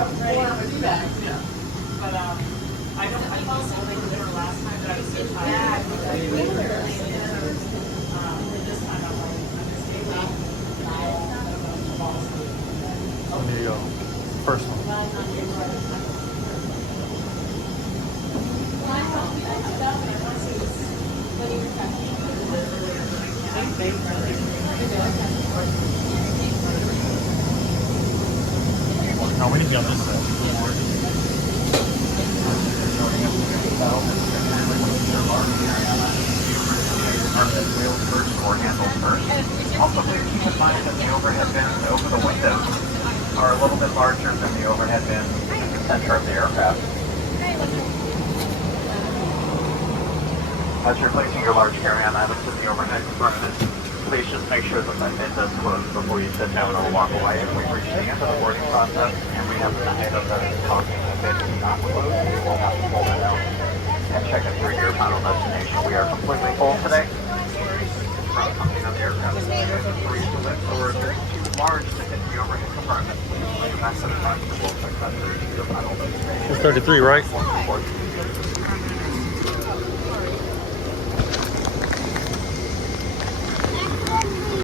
But I felt something there last time, but I was so tired. This time I'm like, I'm just getting There you go. First one. No, we need to be on this side. Wheels first or handles first. Also, please keep in mind that the overhead bins over the windows are a little bit larger than the overhead bins in the center of the aircraft. As you're placing your large carry-on items in the overhead compartment, please just make sure that that bin does close before you sit down or walk away. If we've reached the end of the boarding process and we have an item that is causing the bin to not close, we will have to pull that out and check it through your final destination. We are completely full today. From something on the aircraft for you to lift, or if it's too large to hit the overhead compartment, please bring it back to the front and we'll check that through to your final destination. 233, right?